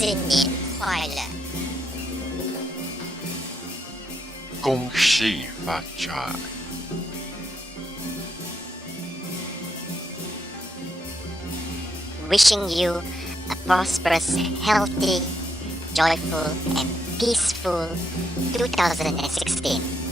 新年快乐！恭喜发财！Wishing you a prosperous, healthy, joyful, and peaceful 2016.